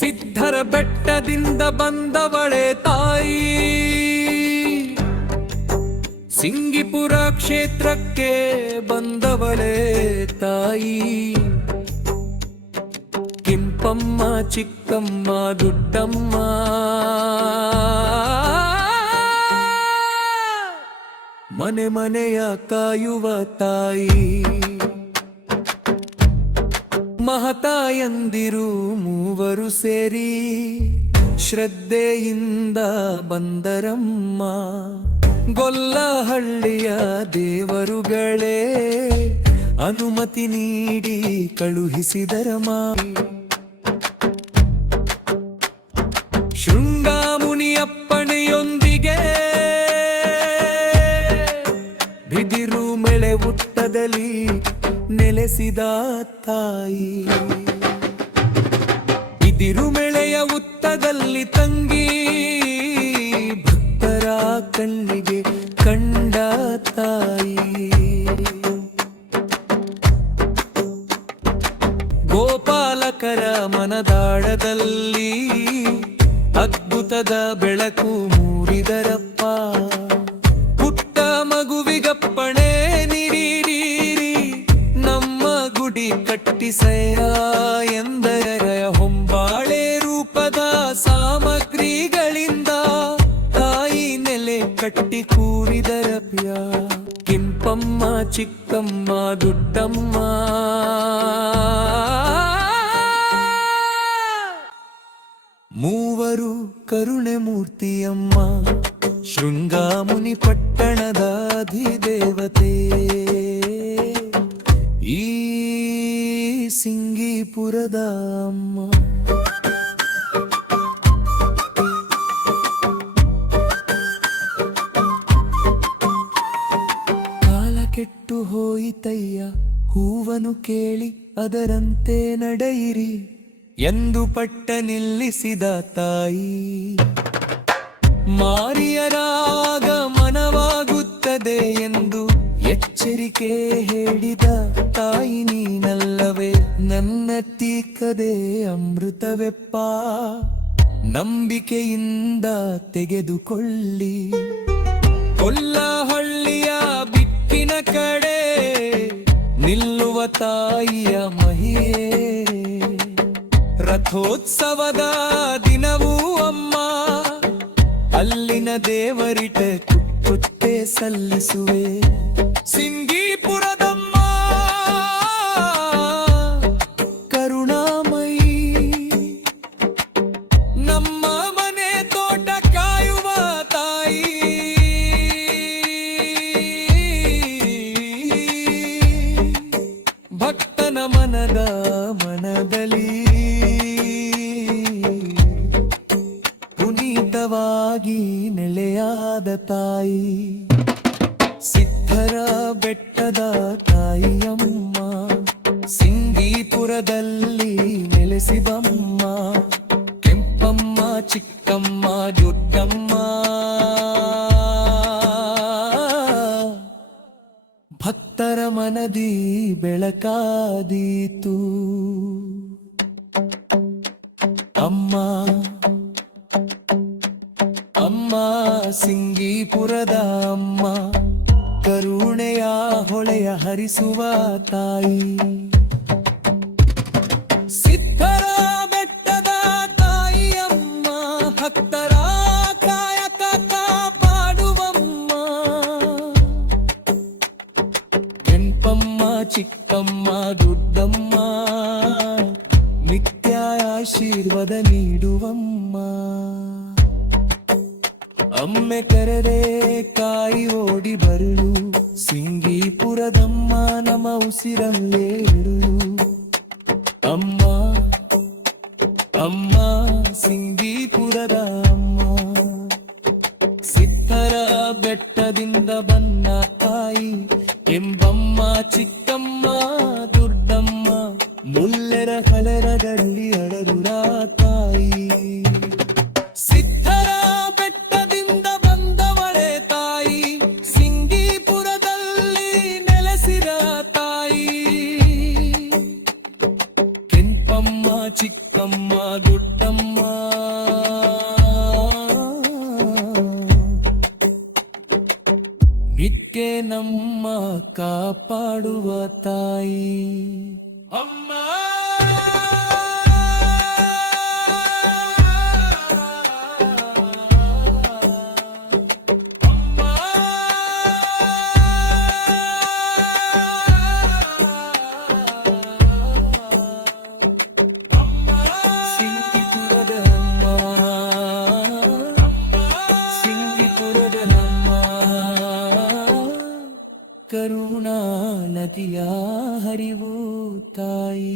ಸಿದ್ಧರ ಬೆಟ್ಟದಿಂದ ಬಂದವಳೆ ತಾಯಿ. ಸಿಂಗಿಪುರ ಕ್ಷೇತ್ರಕ್ಕೆ ಬಂದವಳೆ ತಾಯಿ. ಕೆಂಪಮ್ಮ, ಚಿಕ್ಕಮ್ಮ, ದುಡ್ಡಮ್ಮ. ಮನೆ ಮನೆಯ ಕಾಯುವ ತಾಯಿ. ಮಹತಾಯಂದಿರು ಮೂವರು ಸೇರಿ ಶ್ರದ್ಧೆಯಿಂದ ಬಂದರಮ್ಮ. ಗೊಲ್ಲಹಳ್ಳಿಯ ದೇವರುಗಳೇ ಅನುಮತಿ ನೀಡಿ ಕಳುಹಿಸಿದರಮ್ಮ. ಶೃಂಗಾಮುನಿಯಪ್ಪಣೆಯೊಂದಿಗೆ ನೆಲೆಸಿದ ತಾಯಿ. ಬಿದಿರು ಮೆಳೆಯ ಉತ್ತದಲ್ಲಿ ತಂಗಿ, ಭಕ್ತರ ಕಣ್ಣಿಗೆ ಕಂಡ ತಾಯಿ. ಗೋಪಾಲಕರ ಮನದಾಳದಲ್ಲಿ ಅದ್ಭುತದ ಬೆಳಕು ಮೂಡಿದರಪ್ಪ ನೆಲೆ ಕಟ್ಟಿ ಕೂರಿದರಪ್ಯ ಕೆಂಪಮ್ಮ ಚಿಕ್ಕಮ್ಮ ದುಡ್ಡಮ್ಮ ಮೂವರು ಕರುಣೆ ಮೂರ್ತಿಯಮ್ಮ ಶೃಂಗಾಮುನಿ ಪಟ್ಟಣದ ಅಧಿದೇವತೆ ಈ ಸಿಂಗಿಪುರದ ಅಮ್ಮ ಹೋಯಿತಯ್ಯ, ಹೂವನು ಕೇಳಿ ಅದರಂತೆ ನಡೆಯಿರಿ ಎಂದು ಪಟ್ಟ ನಿಲ್ಲಿಸಿದ ತಾಯಿ. ಮಾರಿಯರಾಗ ಮನವಾಗುತ್ತದೆ ಎಂದು ಎಚ್ಚರಿಕೆ ಹೇಳಿದ ತಾಯಿ ನೀನಲ್ಲವೇ, ನನ್ನ ತೀಕದೆ ಅಮೃತವೆಪ್ಪ. ನಂಬಿಕೆಯಿಂದ ತೆಗೆದುಕೊಳ್ಳಿ. ಕೊಲ್ಲಹಳ್ಳಿಯ ತಾಯಿಯ ಮಹಿಯೇ ರಥೋತ್ಸವದ ದಿನವೂ ಅಮ್ಮ ಅಲ್ಲಿನ ದೇವರಿಟ ಕುಟ್ಟುತ್ತೆ ಸಲ್ಲಿಸುವೆ. ನೆಲೆಯಾದ ತಾಯಿ, ಸಿದ್ಧರ ಬೆಟ್ಟದ ತಾಯಿಯಮ್ಮ ಸಿಂಗೀಪುರದಲ್ಲಿ ನೆಲೆಸಿದಮ್ಮ, ಕೆಂಪಮ್ಮ, ಚಿಕ್ಕಮ್ಮ, ದೊಡ್ಡಮ್ಮ. ಭಕ್ತರ ಮನದಿ ಬೆಳಕಾದೀತು. ಅಮ್ಮ ಅಮ್ಮ ಹರಿಸುವ ತಾಯಿ. ಸಿದ್ಧರ ಬೆಟ್ಟದ ತಾಯಿಯಮ್ಮ ಭಕ್ತರ ಕಾಯಕ ಕಾಪಾಡುವಮ್ಮ. ಕೆಂಪಮ್ಮ, ಚಿಕ್ಕಮ್ಮ, ದುಡ್ಡಮ್ಮ ನಿತ್ಯ ಆಶೀರ್ವಾದ ನೀಡುವಮ್ಮ. ಅಮ್ಮೆ ಕರೆರೆ ಕಾಯಿ ಓಡಿ ಬರುಳು. ಸಿಂಗೀಪುರದಮ್ಮ ನಮ್ಮ ಉಸಿರಲ್ಲೇ ಇರುಳು ಅಮ್ಮ ಅಮ್ಮ ಇಕ್ಕೆ ನಮ್ಮ ಕಾಪಾಡುವ ತಾಯಿ ಅಮ್ಮ ನದಿಯ ಹರಿವು ತಾಯಿ